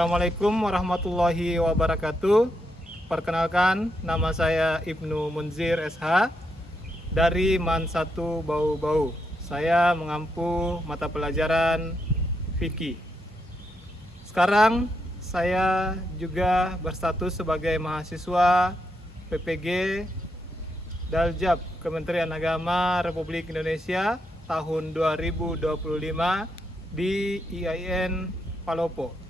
Assalamualaikum warahmatullahi wabarakatuh. Perkenalkan, nama saya Ibnu Munzir SH dari MAN 1 Bau-Bau. Saya mengampu mata pelajaran fikih. Sekarang saya juga berstatus sebagai mahasiswa PPG Daljab Kementerian Agama Republik Indonesia tahun 2025 di IAIN Palopo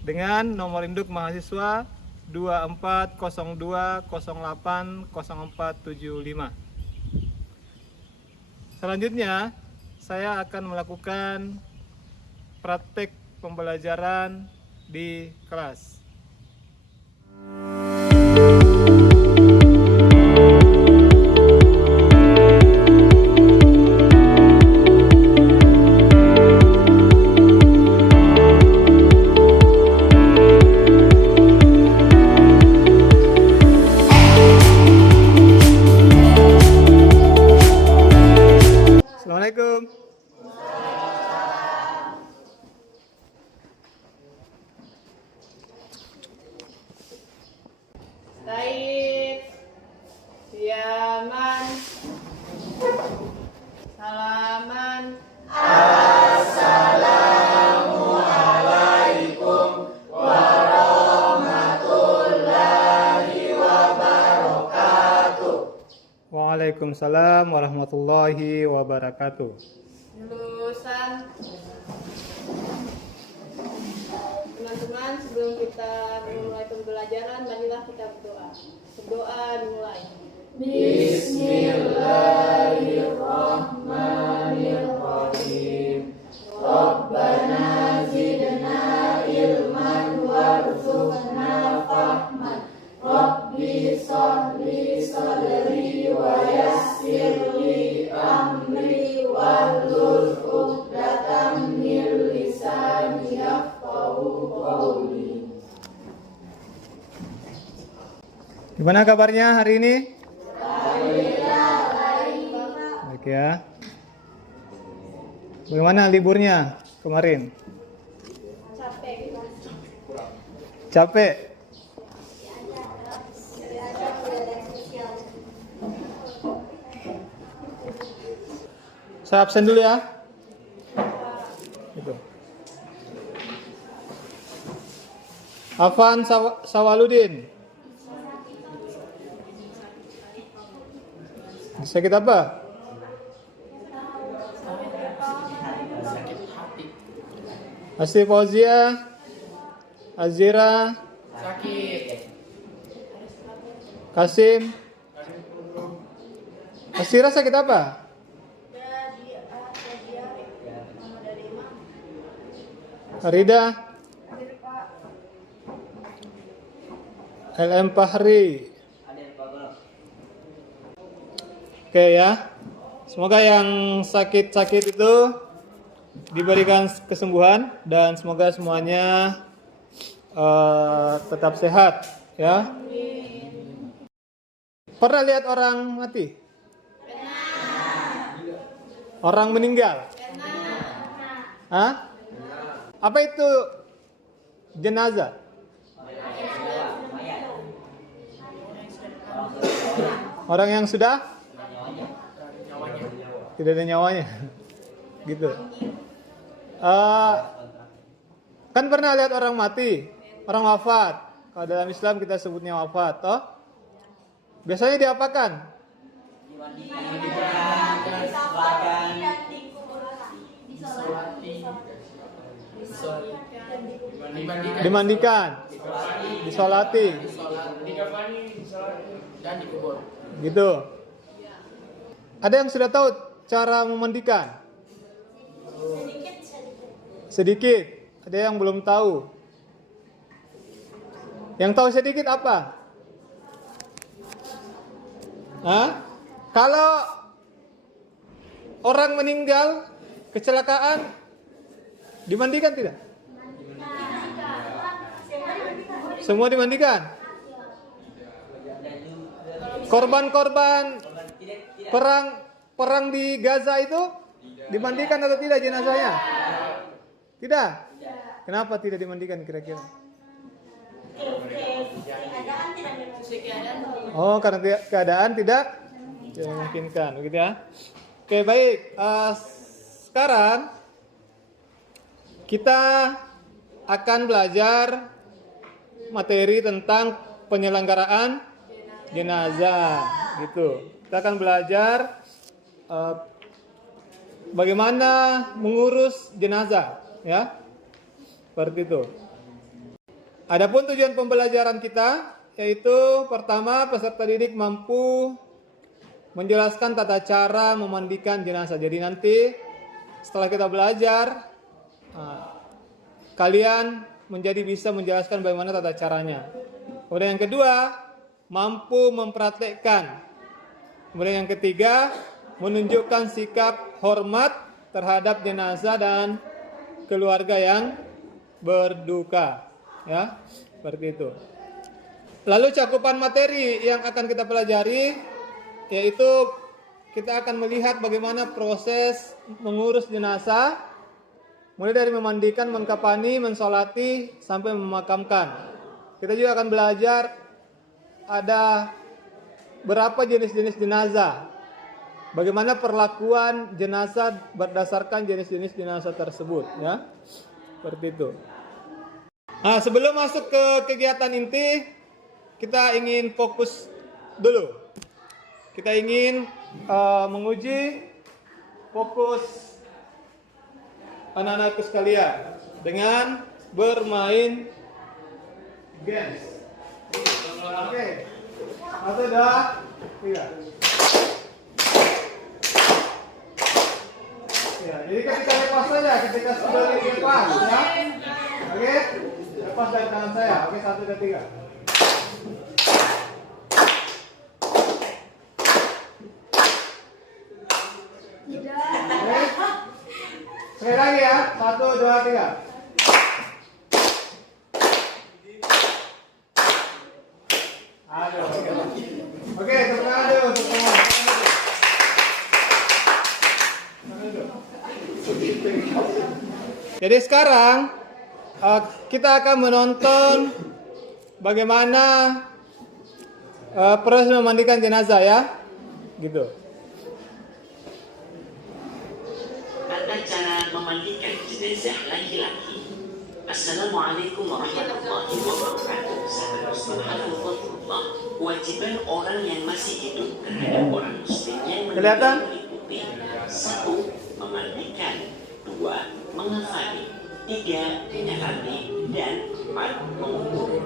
dengan nomor induk mahasiswa 2402080475. Selanjutnya, saya akan melakukan praktek pembelajaran di kelas. Assalamualaikum. Said, Yaman, Salaman. Assalamualaikum warahmatullahi wabarakatuh. Waalaikumsalam warahmatullahi wabarakatuh. Lulusan. Teman-teman, sebelum kita memulai pembelajaran, marilah kita berdoa. Berdoa dimulai. Bismillahirrahmanirrahim. Rabbana zidna ilman warzuqna fahman. Rabbi sholli sadri wa yassir li amri wahlul 'uqdatam min lisani yafqahu qawli. Gimana kabarnya hari ini? Baik ya. Bagaimana liburnya kemarin? Capek? Saya absen dulu ya. Gitu. Afan Sawaludin. Sakit apa? Asti Fauzia, Azira, Kasim. Azira sakit apa? Rida, LM Fahri. Oke ya. Semoga yang sakit-sakit itu diberikan kesembuhan dan semoga semuanya tetap sehat ya. Pernah lihat orang mati? Orang meninggal? Hah? Apa itu jenazah? Orang yang sudah tidak ada nyawanya, gitu. Kan pernah lihat orang mati, orang wafat. Kalau dalam Islam kita sebutnya wafat, toh? Biasanya diapakan? Dimandikan, disolati, dan dikubur. gitu. Ada yang sudah tahu cara memandikan? Sedikit. Ada yang belum tahu. Yang tahu sedikit apa? Hah? Kalau orang meninggal kecelakaan dimandikan tidak? Semua dimandikan. Korban-korban perang di Gaza itu dimandikan atau tidak jenazahnya? Tidak. Kenapa tidak dimandikan kira-kira? Sesuai keadaan. Oh, karena keadaan tidak memungkinkan, begitu ya. Oke, baik. Sekarang kita akan belajar materi tentang penyelenggaraan jenazah, gitu. Kita akan belajar bagaimana mengurus jenazah, ya. Seperti itu. Adapun tujuan pembelajaran kita yaitu pertama, peserta didik mampu menjelaskan tata cara memandikan jenazah. Jadi nanti setelah kita belajar, kalian menjadi bisa menjelaskan bagaimana tata caranya. Kemudian yang kedua, mampu mempraktekkan. Kemudian yang ketiga, menunjukkan sikap hormat terhadap jenazah dan keluarga yang berduka. Ya, seperti itu. Lalu cakupan materi yang akan kita pelajari yaitu kita akan melihat bagaimana proses mengurus jenazah, mulai dari memandikan, mengkafani, mensolati sampai memakamkan. Kita juga akan belajar ada berapa jenis-jenis jenazah, bagaimana perlakuan jenazah berdasarkan jenis-jenis jenazah tersebut, ya, seperti itu. Nah, sebelum masuk ke kegiatan inti, kita ingin fokus dulu. Kita ingin menguji fokus anak-anakku sekalian dengan bermain games. Oke, 1, 2, 3. Ya, jadi ketika lepas saja, ketika sudah lepas, ya. Oke, lepas dari tangan saya. Oke, 1, 2, 3. Oke. Sekali lagi ya, 1, 2, 3. Aduh. Oke, tepuk tangan dulu untuk semua. Jadi sekarang kita akan menonton bagaimana proses memandikan jenazah, ya, gitu. Tata cara memandikan jenazah laki-laki. Assalamualaikum warahmatullahi wabarakatuh. Sahabat muslim hafizahullah. Kewajiban orang yang masih hidup terhadap orang muslim yang meninggal meliputi 1. Memandikan, 2. Mengafani, 3. Menyalati, dan 4. Mengubur.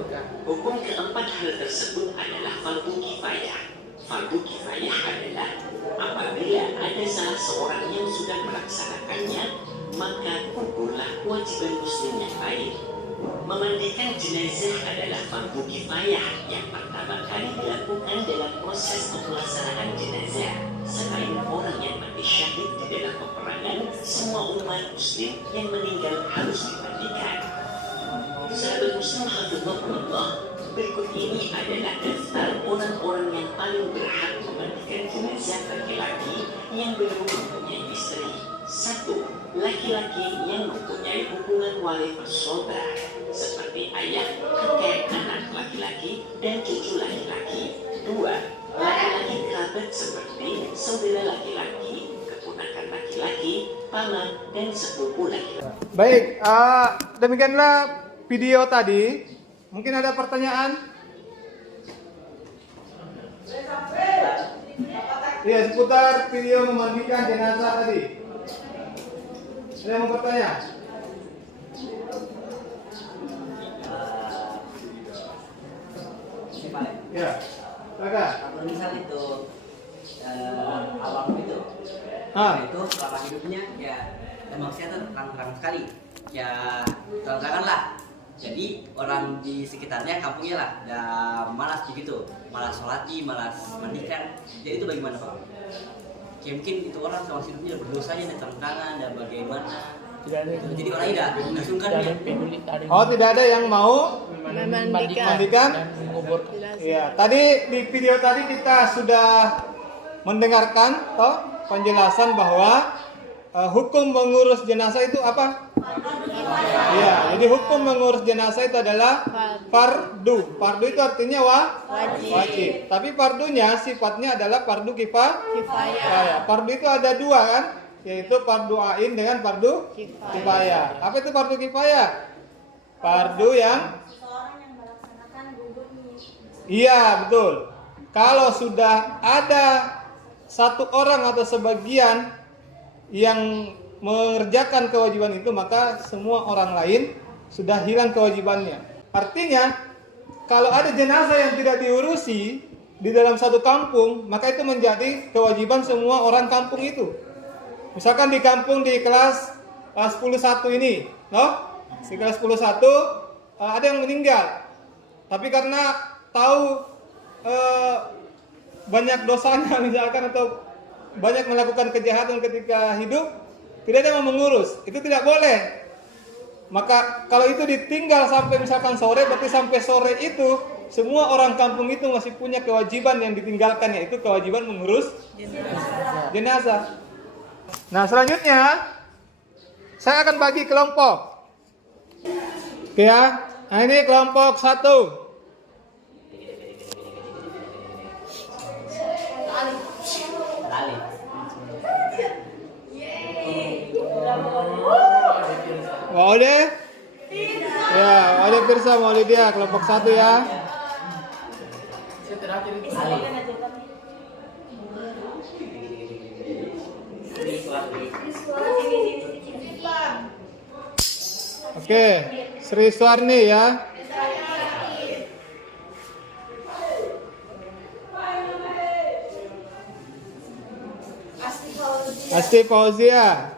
Hukum keempat hal tersebut adalah fardu kifayah. Fardu kifayah adalah apabila ada salah seorang yang sudah melaksanakannya, maka gugurlah kewajiban muslim yang lain. Memandikan jenazah adalah fardu kifayah yang pertama kali dilakukan dalam proses pelaksanaan jenazah. Selain orang yang mati syahid di dalam peperangan, semua umat muslim yang meninggal harus dimandikan. Sahabat muslim hafizahullah, berikut ini adalah daftar orang-orang yang paling berhak memandikan jenazah laki-laki yang belum mempunyai istri. 1. Laki-laki yang mempunyai hubungan wali bersaudara seperti ayah, kakek, anak laki-laki, dan cucu laki-laki. 2. Laki-laki kerabat seperti saudara laki-laki, keponakan laki-laki, paman, dan sepupu laki-laki. Baik, demikianlah video tadi. Mungkin ada pertanyaan? Iya, seputar video memandikan jenazah tadi. Ada yang mau bertanya? Ya, silakan. Kalau misal itu awal itu, itu selama hidupnya ya manusia itu terang-terang sekali, ya terang-terangan lah. Jadi orang di sekitarnya kampungnya lah, udah malas begitu, malas sholati, malas mandikan. Jadi itu bagaimana Pak? Ya mungkin itu orang sama hidupnya berdosanya dan terang-terangan dan bagaimana. Jadi orang tidak sungkan ya. Oh, tidak ada yang mau memandikan? Iya, tadi di video tadi kita sudah mendengarkan penjelasan bahwa hukum mengurus jenazah itu apa? Iya, jadi hukum mengurus jenazah itu adalah fardu. Fardu itu artinya wajib. Tapi fardunya sifatnya adalah fardu kifayah. Fardu itu ada dua kan, yaitu fardu ain dengan fardu kifayah. Apa itu fardu kifayah? Fardu yang Seseorang yang melaksanakan gugurnya. iya, betul. Kalau sudah ada satu orang atau sebagian yang mengerjakan kewajiban itu, maka semua orang lain sudah hilang kewajibannya. Artinya, kalau ada jenazah yang tidak diurusi di dalam satu kampung, maka itu menjadi kewajiban semua orang kampung itu. Misalkan di kampung di kelas 10-1 ini, di kelas 10-1 ada yang meninggal. Tapi karena tahu banyak dosanya misalkan atau banyak melakukan kejahatan ketika hidup, tidak ada yang mengurus, itu tidak boleh. Maka kalau itu ditinggal sampai misalkan sore, berarti sampai sore itu semua orang kampung itu masih punya kewajiban yang ditinggalkan, yaitu kewajiban mengurus jenazah. Nah, selanjutnya saya akan bagi kelompok. Oke ya. Nah, ini kelompok 1. Waude? Ya, Waude Pirsa, Waude dia kelompok 1 ya. Oke, Sri Suwarni ya. Asti Fauzia.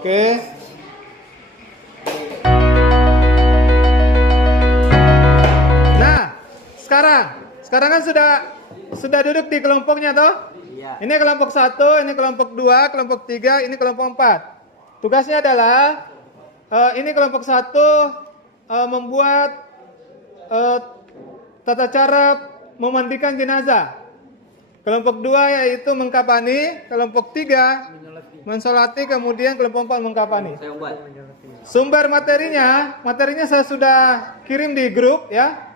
Oke. Nah, sekarang kan sudah duduk di kelompoknya toh? Iya. Ini kelompok 1, ini kelompok 2, kelompok 3, ini kelompok 4. Tugasnya adalah ini kelompok 1 membuat tata cara memandikan jenazah. Kelompok 2 yaitu mengkapani, kelompok 3 mensolati, kemudian kelompok 4 mengkapani. Saya buat. Sumber materinya saya sudah kirim di grup ya.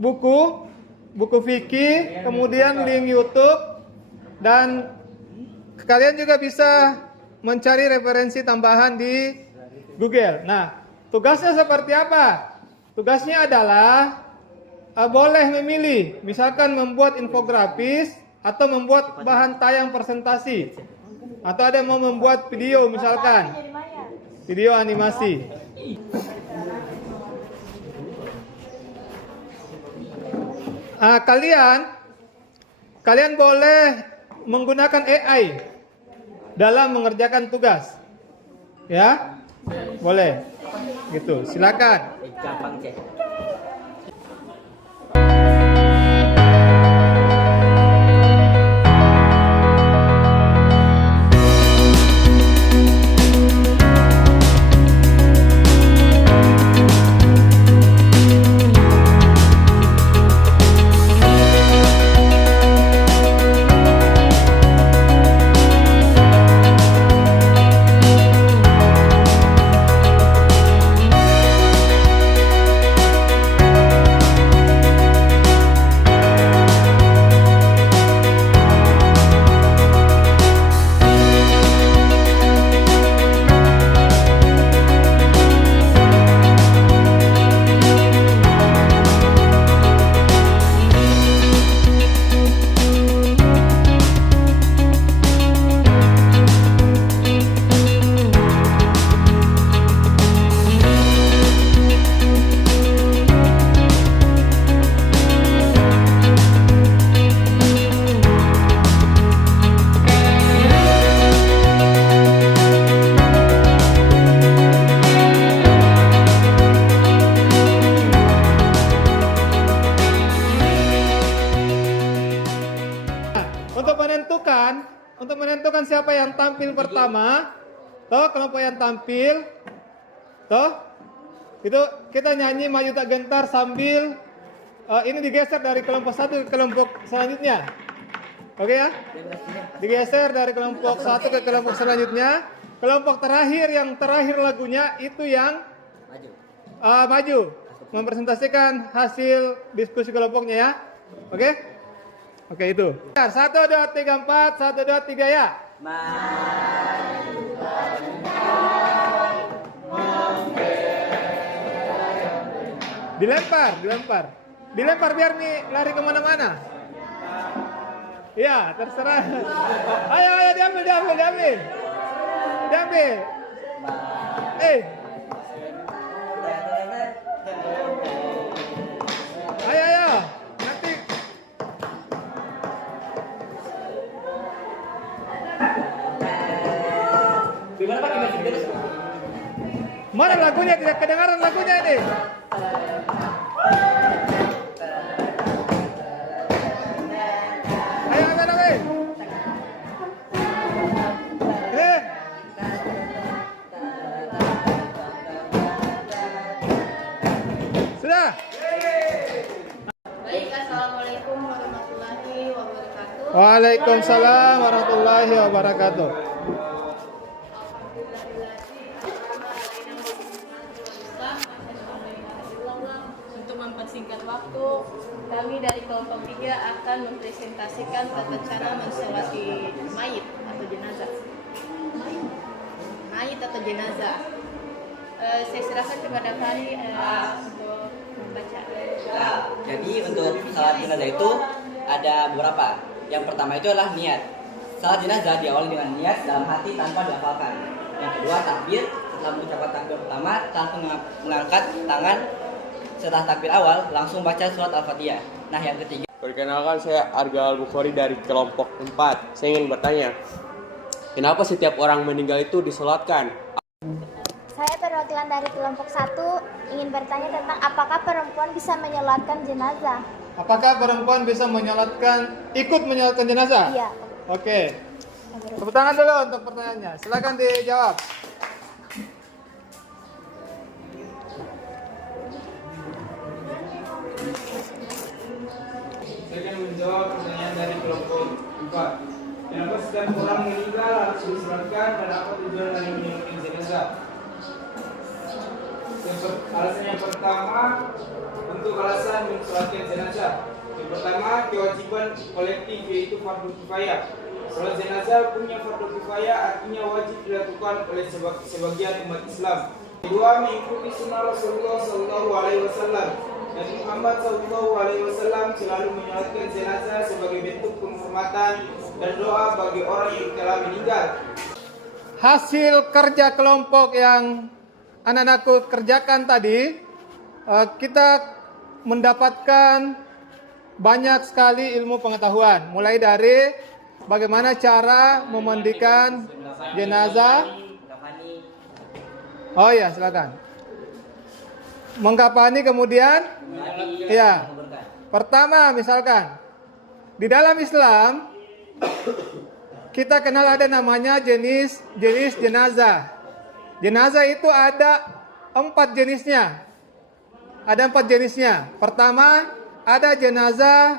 Buku fikih, kemudian link YouTube, dan kalian juga bisa mencari referensi tambahan di Google. Nah, tugasnya seperti apa? Tugasnya adalah boleh memilih, misalkan membuat infografis atau membuat bahan tayang presentasi, atau ada yang mau membuat video, misalkan video animasi. Kalian boleh menggunakan AI dalam mengerjakan tugas, ya, boleh, gitu. Silakan. Gampang cek. Untuk menentukan siapa yang tampil pertama, toh kelompok yang tampil, toh itu kita nyanyi Maju Tak Gentar sambil ini digeser dari kelompok 1 ke kelompok selanjutnya. Oke ya? Digeser dari kelompok 1 ke kelompok selanjutnya. kelompok terakhir yang terakhir lagunya itu yang Maju. maju mempresentasikan hasil diskusi kelompoknya ya. Oke? Oke itu. 1, 2, 3, 4. 1, 2, 3 ya. Dilempar biar nih lari kemana-mana. Ya, terserah. Ayo, diambil. Ayo. Nanti. Gimana Pak? Gimana? Mana lagunya? Tidak kedengaran lagunya ini. Ayo. Sudah. Baik, assalamualaikum warahmatullahi wabarakatuh. Waalaikumsalam warahmatullahi wabarakatuh. Untuk mempersingkat waktu, kami dari kelompok 3 akan mempresentasikan tata cara mensolati mayit atau jenazah. Saya serahkan kepada Fahri untuk membaca. Nah, jadi untuk salat jenazah itu ada beberapa. Yang pertama itu adalah niat. Salat jenazah diawali dengan niat dalam hati tanpa dihafalkan. Yang kedua takbir. Setelah mengucapkan takbir pertama, langsung mengangkat tangan. Setelah takbir awal, langsung baca surat Al-Fatihah. Nah, yang ketiga. Perkenalkan, saya Arga Al-Bukhari dari kelompok 4. Saya ingin bertanya, kenapa setiap orang meninggal itu disolatkan? Saya perwakilan dari kelompok 1 ingin bertanya tentang apakah perempuan bisa menyolatkan jenazah? Apakah perempuan bisa ikut menyolatkan jenazah? Iya. Oke. Tepuk tangan dulu untuk pertanyaannya. Silakan dijawab. Saya akan menjawab pertanyaan dari kelompok 4. Kenapa setiap orang meninggal harus disolatkan dan apa tujuan dari menyolatkan jenazah? Alasan yang pertama, untuk alasan mensolatkan jenazah. Yang pertama, kewajiban kolektif yaitu fardu kifayah. Salat jenazah punya fardu kifayah, artinya wajib dilakukan oleh sebagian umat Islam. Kedua, mengikuti sunnah Rasulullah SAW. Dan Muhammad SAW selalu menyolatkan jenazah sebagai bentuk penghormatan dan doa bagi orang yang telah meninggal. Hasil kerja kelompok yang anak-anakku kerjakan tadi, kita mendapatkan banyak sekali ilmu pengetahuan. Mulai dari bagaimana cara memandikan jenazah. Oh ya, silakan. Mengkafani kemudian, ya. Pertama, misalkan di dalam Islam kita kenal ada namanya jenis jenazah. Jenazah itu ada 4 jenisnya. Ada 4 jenisnya. Pertama, ada jenazah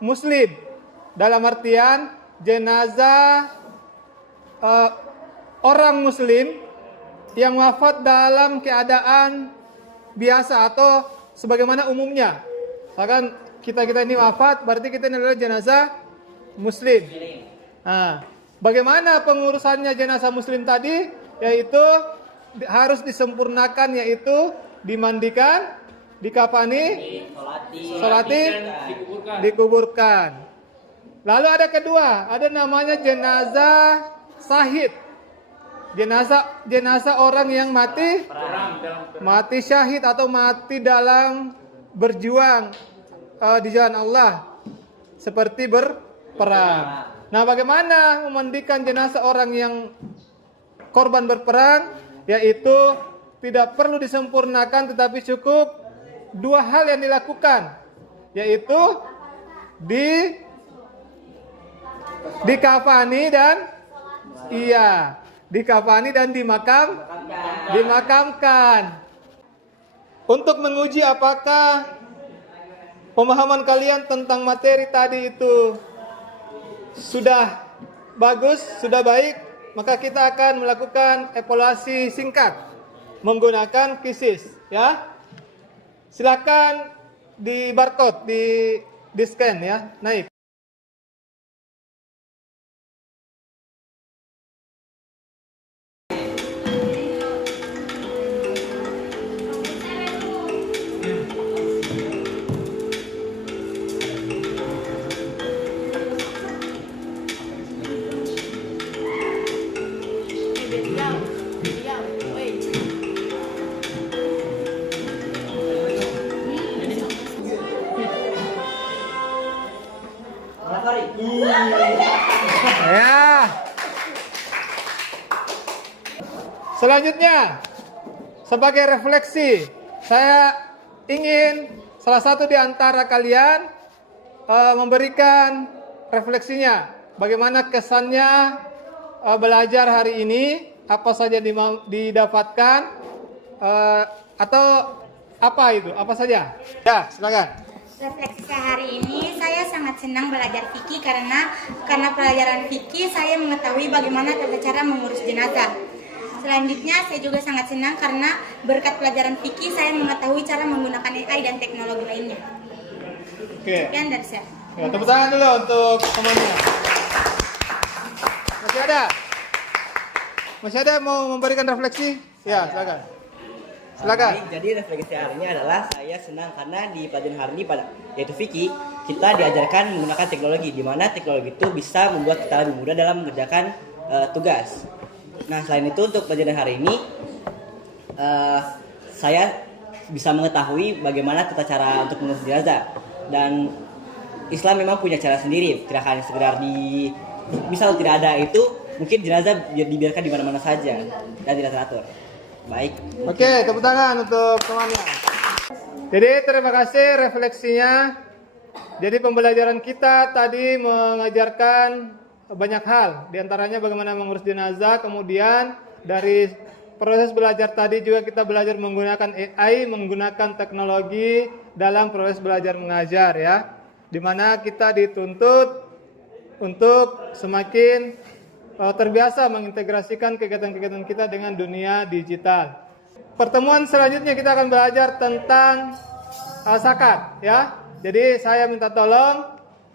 muslim. Dalam artian jenazah orang muslim yang wafat dalam keadaan biasa atau sebagaimana umumnya. Misalkan kita ini wafat, berarti kita ini adalah jenazah muslim. Nah, bagaimana pengurusannya jenazah muslim tadi? Yaitu harus disempurnakan, yaitu dimandikan, dikafani, solati, dikuburkan. Lalu ada kedua, ada namanya jenazah syahid. Jenazah orang yang mati syahid atau mati dalam berjuang di jalan Allah, seperti berperang. Nah, bagaimana memandikan jenazah orang yang korban berperang? Yaitu tidak perlu disempurnakan, tetapi cukup 2 hal yang dilakukan, yaitu dikafani dan dikafani dan dimakamkan. Untuk menguji apakah pemahaman kalian tentang materi tadi itu sudah bagus, sudah baik, maka kita akan melakukan evaluasi singkat menggunakan quizzes, ya. Silakan di barcode, di scan ya, naik. Diam, diam, wait. Ya. Selanjutnya, sebagai refleksi, saya ingin salah satu di antara kalian memberikan refleksinya. Bagaimana kesannya belajar hari ini, apa saja didapatkan, atau apa itu, apa saja? Ya, silakan. Refleksi saya hari ini, saya sangat senang belajar fikih karena pelajaran fikih saya mengetahui bagaimana tata cara mengurus jenazah. Selanjutnya, saya juga sangat senang karena berkat pelajaran fikih saya mengetahui cara menggunakan AI dan teknologi lainnya. Oke. Sekian dari saya. Ya, tepuk tangan dulu untuk temannya. Masih ada? Masih ada mau memberikan refleksi? Ya, silakan. Silakan. Jadi refleksi hari ini adalah saya senang karena di pelajaran hari ini yaitu fikih, kita diajarkan menggunakan teknologi, di mana teknologi itu bisa membuat kita lebih mudah dalam mengerjakan tugas. Nah, selain itu untuk pelajaran hari ini saya bisa mengetahui bagaimana tata cara untuk mengurus jenazah, dan Islam memang punya cara sendiri, tidak hanya sekedar misal tidak ada itu, mungkin jenazah dibiarkan di mana-mana saja dan tidak teratur. Baik. Oke, tepuk tangan untuk temannya. Jadi terima kasih refleksinya. Jadi pembelajaran kita tadi mengajarkan banyak hal, diantaranya bagaimana mengurus jenazah. Kemudian dari proses belajar tadi juga kita belajar menggunakan AI, menggunakan teknologi dalam proses belajar mengajar, ya. Dimana kita dituntut untuk semakin terbiasa mengintegrasikan kegiatan-kegiatan kita dengan dunia digital. Pertemuan selanjutnya kita akan belajar tentang zakat, ya. Jadi saya minta tolong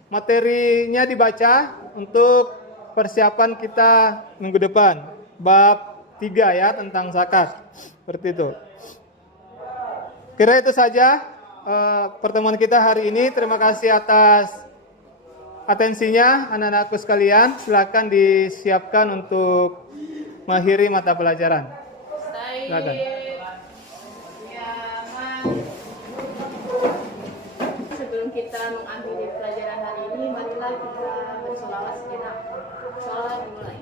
materinya dibaca untuk persiapan kita minggu depan. Bab 3 ya, tentang zakat. Seperti itu. Kira itu saja pertemuan kita hari ini. Terima kasih atas atensinya anak-anakku sekalian. Silakan disiapkan untuk mengakhiri mata pelajaran. Silakan. Sebelum kita mengakhiri pelajaran hari ini, marilah kita bersolawat sejenak. Solawat dimulai.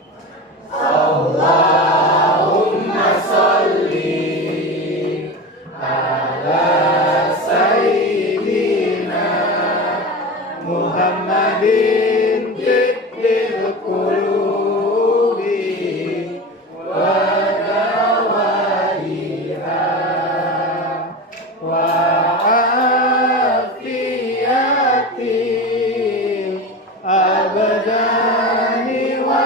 Allahumma sholli ala sayyidina Muhammadin tibbil qulubi wa dawaiha wa afiyatil abadani wa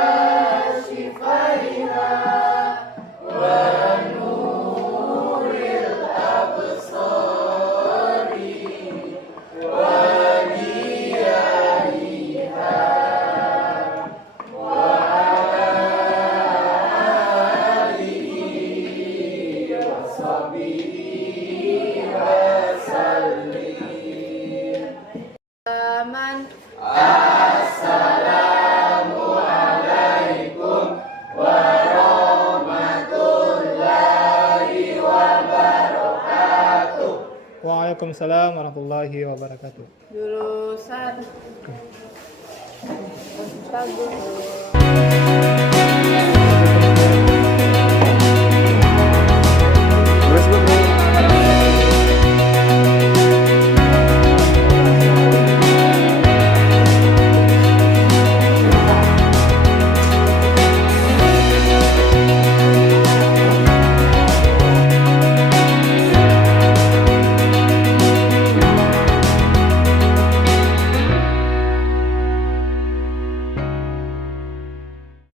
shifaiha wa nuril absari wa Assalamualaikum warahmatullahi wabarakatuh. Waalaikumsalam warahmatullahi wabarakatuh. Jurusan Bagus.